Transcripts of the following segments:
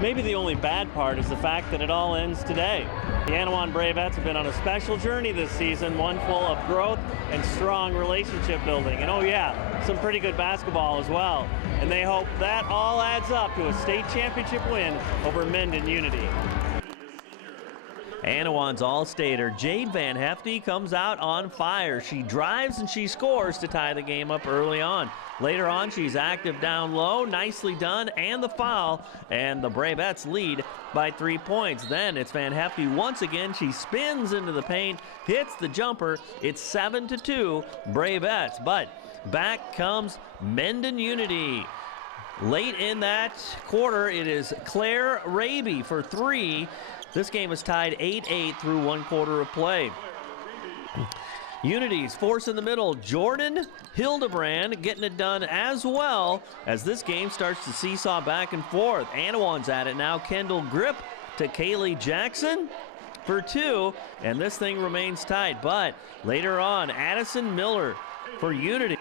Maybe the only bad part is the fact that it all ends today. The Annawan Bravettes have been on a special journey this season, one full of growth and strong relationship building. And oh yeah, some pretty good basketball as well. And they hope that all adds up to a state championship win over Menden Unity. Annawan's All-Stater Jade Van Hefty comes out on fire. She drives and she scores to tie the game up early on. Later on, she's active down low, nicely done, and the foul, and the Bravettes lead by 3 points. Then it's Van Hefty once again. She spins into the paint, hits the jumper. It's 7-2 Bravettes, but back comes Menden Unity. Late in that quarter, it is Claire Raby for three. This game is tied 8-8 through one quarter of play. Unity's force in the middle. Jordan Hildebrand getting it done as well as this game starts to seesaw back and forth. Annawan's at it now. Kendall Grip to Kaylee Jackson for two, and this thing remains tight. But later on, Addison Miller for Unity.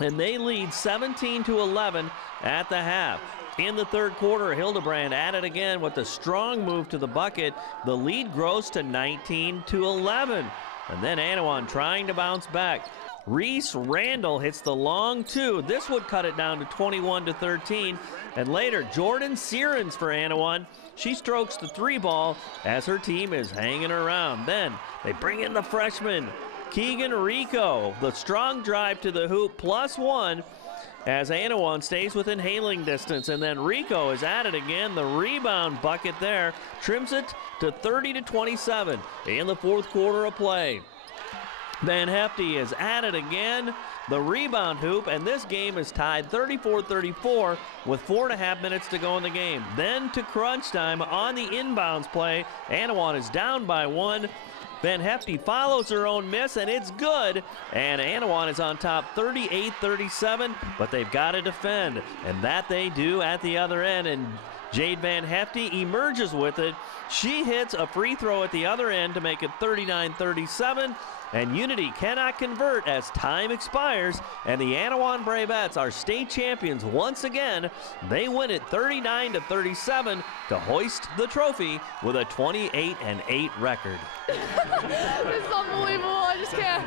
And they lead 17-11 at the half. In the third quarter, Hildebrand at it again with a strong move to the bucket. The lead grows to 19-11. And then Annawan trying to bounce back. Reese Randall hits the long two. This would cut it down to 21-13. And later, Jordan Searens for Annawan. She strokes the three ball as her team is hanging around. Then they bring in the freshman, Keegan Rico. The strong drive to the hoop, +1. As Annawan stays within hailing distance, and then Rico is at it again. The rebound bucket there trims it to 30-27 in the fourth quarter of play. Van Hefty is at it again. The rebound hoop, and this game is tied 34-34 with 4.5 minutes to go in the game. Then to crunch time on the inbounds play. Annawan is down by 1. Van Hefty follows her own miss, and it's good. And Annawan is on top 38-37, but they've got to defend, and that they do at the other end. And Jade Van Hefty emerges with it. She hits a free throw at the other end to make it 39-37. And Unity cannot convert as time expires, and the Annawan Bravettes are state champions once again. They win it 39-37 to hoist the trophy with a 28-8 record. It's unbelievable. I just can't.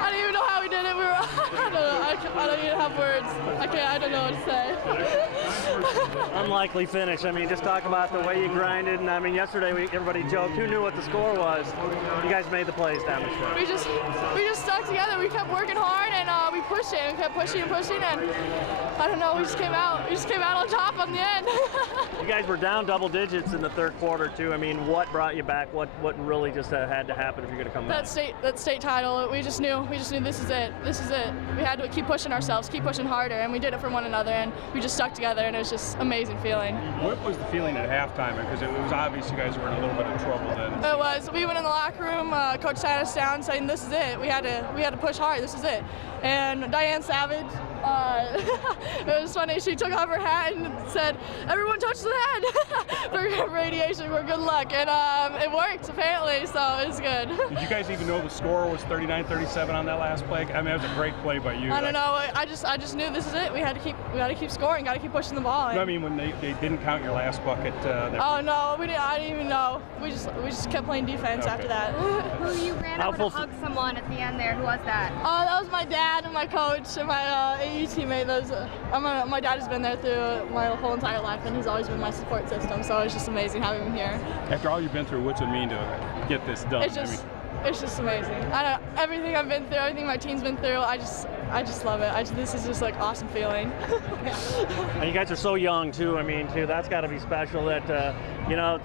I don't even know how we did it. I don't even have words. I don't know what to say. Unlikely finish. I mean, just talk about the way you grinded. And I mean, yesterday everybody joked. Who knew what the score was? You guys made the plays down the stretch. We just stuck together. We kept working hard, and we pushed it. We kept pushing and pushing, and I don't know. We just came out. We just came out on top on the end. You guys were down double digits in the third quarter too. I mean, what brought you back? What really just had to happen if you're going to come back? That state title. We just knew this is it. This is it. We had to keep pushing ourselves, keep pushing harder, and we did it for one another. And we just stuck together, and it was just an amazing feeling. What was the feeling at halftime? Because it was obvious you guys were in a little bit of trouble then. It was. We went in the locker room. Coach sat us down, saying, "This is it. We had to push hard. This is it." And Diane Savage, it was funny. She took off her hat and said, "Everyone touch the head for radiation. For good luck." And it worked apparently, so it was good. Did you guys even know the score was 39-37 on that last play? I mean, it was a great play by you. I don't know. I just knew this is it. We got to keep scoring. Got to keep pushing the ball. No, I mean, when they didn't count your last bucket. Oh no, we didn't. I didn't even know. We just kept playing defense after that. Who you ran over to hug someone at the end there? Who was that? Oh, that was my dad and my coach and my AE teammate. My dad has been there through my whole entire life, and he's always been my support system. So it's just amazing having him here. After all you've been through, what's it mean to get this done? It's just amazing. Everything I've been through, everything my team's been through, I just love it. This is just like awesome feeling. And you guys are so young too. I mean, that's got to be special. That you know,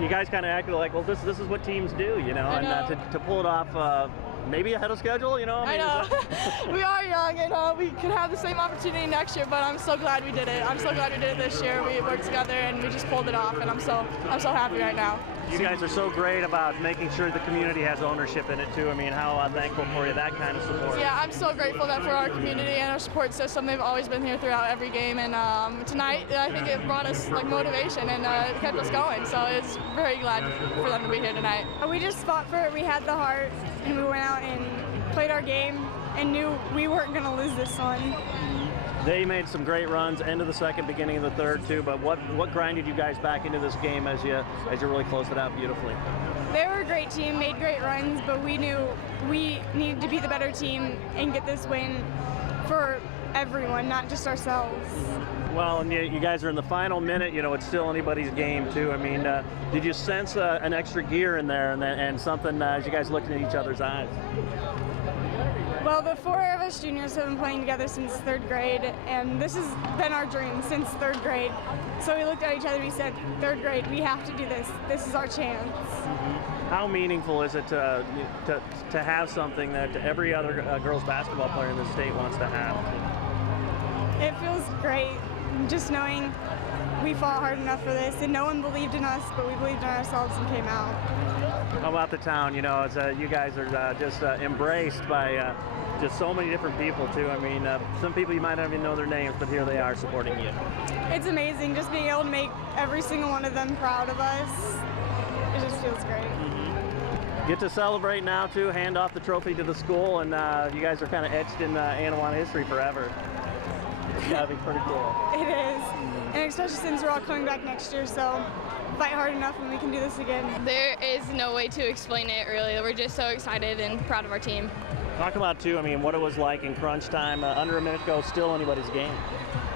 you guys kind of acted like, well, this is what teams do, you know, and to pull it off. Maybe ahead of schedule, you know? I know. We are young, and we could have the same opportunity next year, but I'm so glad we did it. I'm so glad we did it this year. We worked together, and we just pulled it off, and I'm so happy right now. You guys are so great about making sure the community has ownership in it, too. I mean, how thankful for you, that kind of support. Yeah, I'm so grateful that for our community and our support system, they've always been here throughout every game, and tonight, I think it brought us like motivation, and it kept us going, so it's very glad for them to be here tonight. We just fought for it. We had the heart, and we went out and played our game and knew we weren't going to lose this one. They made some great runs, end of the second, beginning of the third too. But what grinded you guys back into this game as you really closed it out beautifully? They were a great team, made great runs, but we knew we needed to be the better team and get this win for everyone, not just ourselves. Well, and you guys are in the final minute. You know, it's still anybody's game too. I mean, did you sense an extra gear in there and something as you guys looked in each other's eyes? Well, the four of us juniors have been playing together since third grade, and this has been our dream since third grade. So we looked at each other and we said, third grade, we have to do this. This is our chance. How meaningful is it to have something that every other girls basketball player in the state wants to have? It feels great just knowing we fought hard enough for this, and no one believed in us, but we believed in ourselves and came out. How about the town? You know, you guys are just embraced by just so many different people too. I mean, some people you might not even know their names, but here they are supporting you. It's amazing just being able to make every single one of them proud of us. It just feels great. Get to celebrate now too, hand off the trophy to the school, and you guys are kind of etched in Annawan history forever. It's gotta be pretty cool. It is, and especially since we're all coming back next year, so fight hard enough and we can do this again. There is no way to explain it, really. We're just so excited and proud of our team. Talk about too, I mean, what it was like in crunch time, under a minute ago, still anybody's game.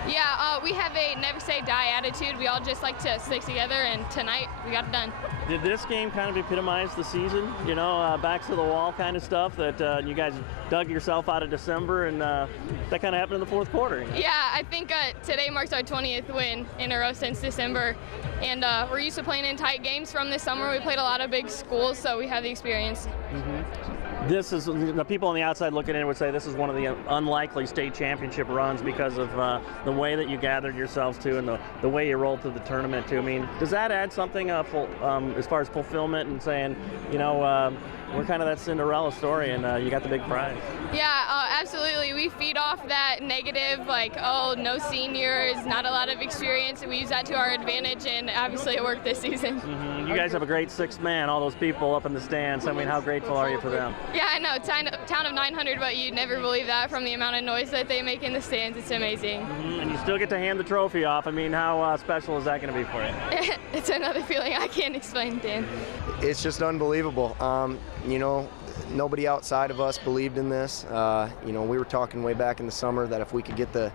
Yeah, we have a never say die attitude. We all just like to stick together, and tonight we got it done. Did this game kind of epitomize the season? You know, back to the wall kind of stuff that you guys dug yourself out of December, and that kind of happened in the fourth quarter. Yeah, I think today marks our 20th win in a row since December, and we're used to playing in tight games from this summer. We played a lot of big schools, so we have the experience. This is, the people on the outside looking in would say this is one of the unlikely state championship runs because of the way that you gathered yourselves to and the way you rolled through the tournament too. I mean, does that add something as far as fulfillment and saying, you know, we're kind of that Cinderella story and you got the big prize? Yeah, absolutely. We feed off that negative, like, oh, no seniors, not a lot of experience, and we use that to our advantage, and obviously it worked this season. You guys have a great sixth man, all those people up in the stands. I mean, how grateful are you for them? Yeah, I know, town of 900, but you'd never believe that from the amount of noise that they make in the stands. It's amazing. And you still get to hand the trophy off. I mean, how special is that going to be for you? It's another feeling I can't explain, Dan. It's just unbelievable. You know, nobody outside of us believed in this. You know, we were talking way back in the summer that if we could get the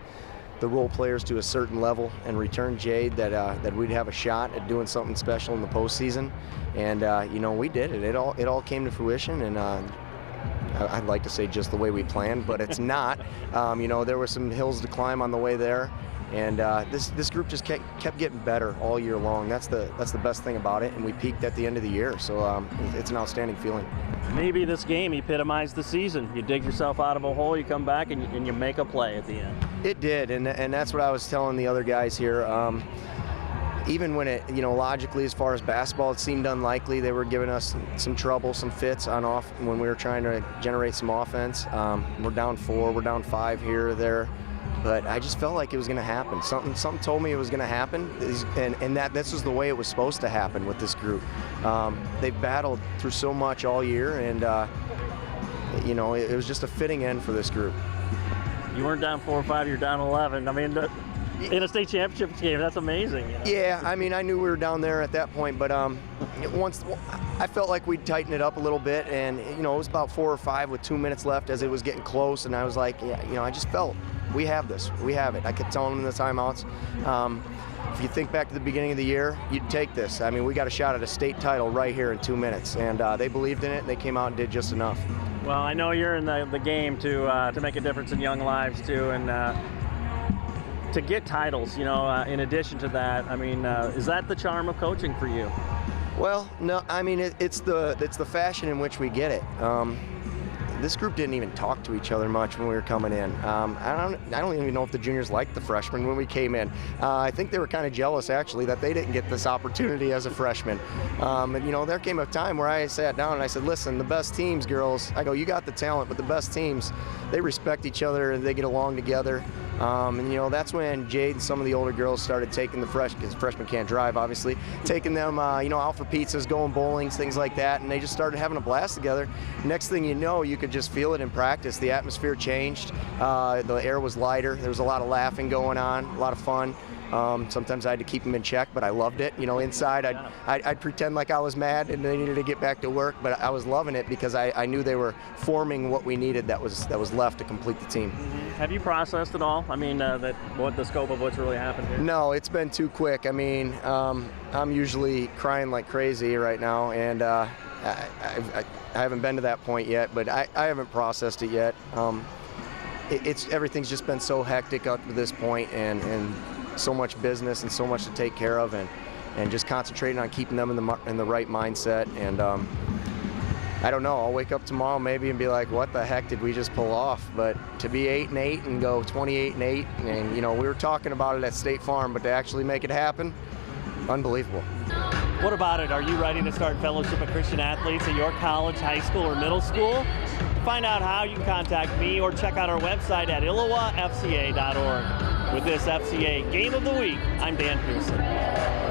role players to a certain level and return Jade, that we'd have a shot at doing something special in the postseason. And you know, we did it. It all came to fruition, and I'd like to say just the way we planned, but it's not. You know, there were some hills to climb on the way there, and this group just kept getting better all year long. That's the best thing about it, and we peaked at the end of the year, so it's an outstanding feeling. Maybe this game epitomized the season. You dig yourself out of a hole, you come back, and you make a play at the end. It did, and that's what I was telling the other guys here. Even when it, you know, logically as far as basketball, it seemed unlikely. They were giving us some trouble, some fits on off when we were trying to generate some offense. We're down 4, we're down 5 here or there, but I just felt like it was going to happen. Something told me it was going to happen, and that this was the way it was supposed to happen with this group. They've battled through so much all year, and you know, it was just a fitting end for this group. You weren't down 4 or 5, you're down 11. I mean, in a state championship game, that's amazing. You know? Yeah, I mean, I knew we were down there at that point, but once I felt like we'd tighten it up a little bit, and you know, it was about 4 or 5 with 2 minutes left as it was getting close, and I was like, yeah, you know, I just felt we have this, we have it. I kept telling them in the timeouts. If you think back to the beginning of the year, you'd take this. I mean, we got a shot at a state title right here in 2 minutes, and they believed in it, and they came out and did just enough. Well, I know you're in the game to make a difference in young lives too, and to get titles, you know, in addition to that, I mean, is that the charm of coaching for you? Well, no, I mean, it's the fashion in which we get it. This group didn't even talk to each other much when we were coming in. I don't even know if the juniors liked the freshmen when we came in. I think they were kind of jealous, actually, that they didn't get this opportunity as a freshman. And you know, there came a time where I sat down and I said, listen, the best teams, girls, I go, you got the talent, but the best teams, they respect each other and they get along together. And you know, that's when Jade and some of the older girls started taking the because freshmen can't drive, obviously, taking them, you know, out for pizzas, going bowlings, things like that, and they just started having a blast together. Next thing you know, you could just feel it in practice. The atmosphere changed. The air was lighter. There was a lot of laughing going on, a lot of fun. Sometimes I had to keep them in check, but I loved it. You know, inside I'd pretend like I was mad and they needed to get back to work, but I was loving it because I knew they were forming what we needed that was left to complete the team. Have you processed it all? I mean, what the scope of what's really happened here? No, it's been too quick. I mean, I'm usually crying like crazy right now, and I haven't been to that point yet, but I haven't processed it yet. Everything's just been so hectic up to this point, and so much business and so much to take care of, and just concentrating on keeping them in the right mindset. And I don't know, I'll wake up tomorrow maybe and be like, what the heck did we just pull off? But to be 8-8 and go 28-8, and you know, we were talking about it at State Farm, but to actually make it happen, unbelievable. What about it? Are you ready to start fellowship of Christian athletes at your college, high school, or middle school? To find out how, you can contact me or check out our website at ILLOWAFCA.org. With this FCA Game of the Week, I'm Dan Pearson.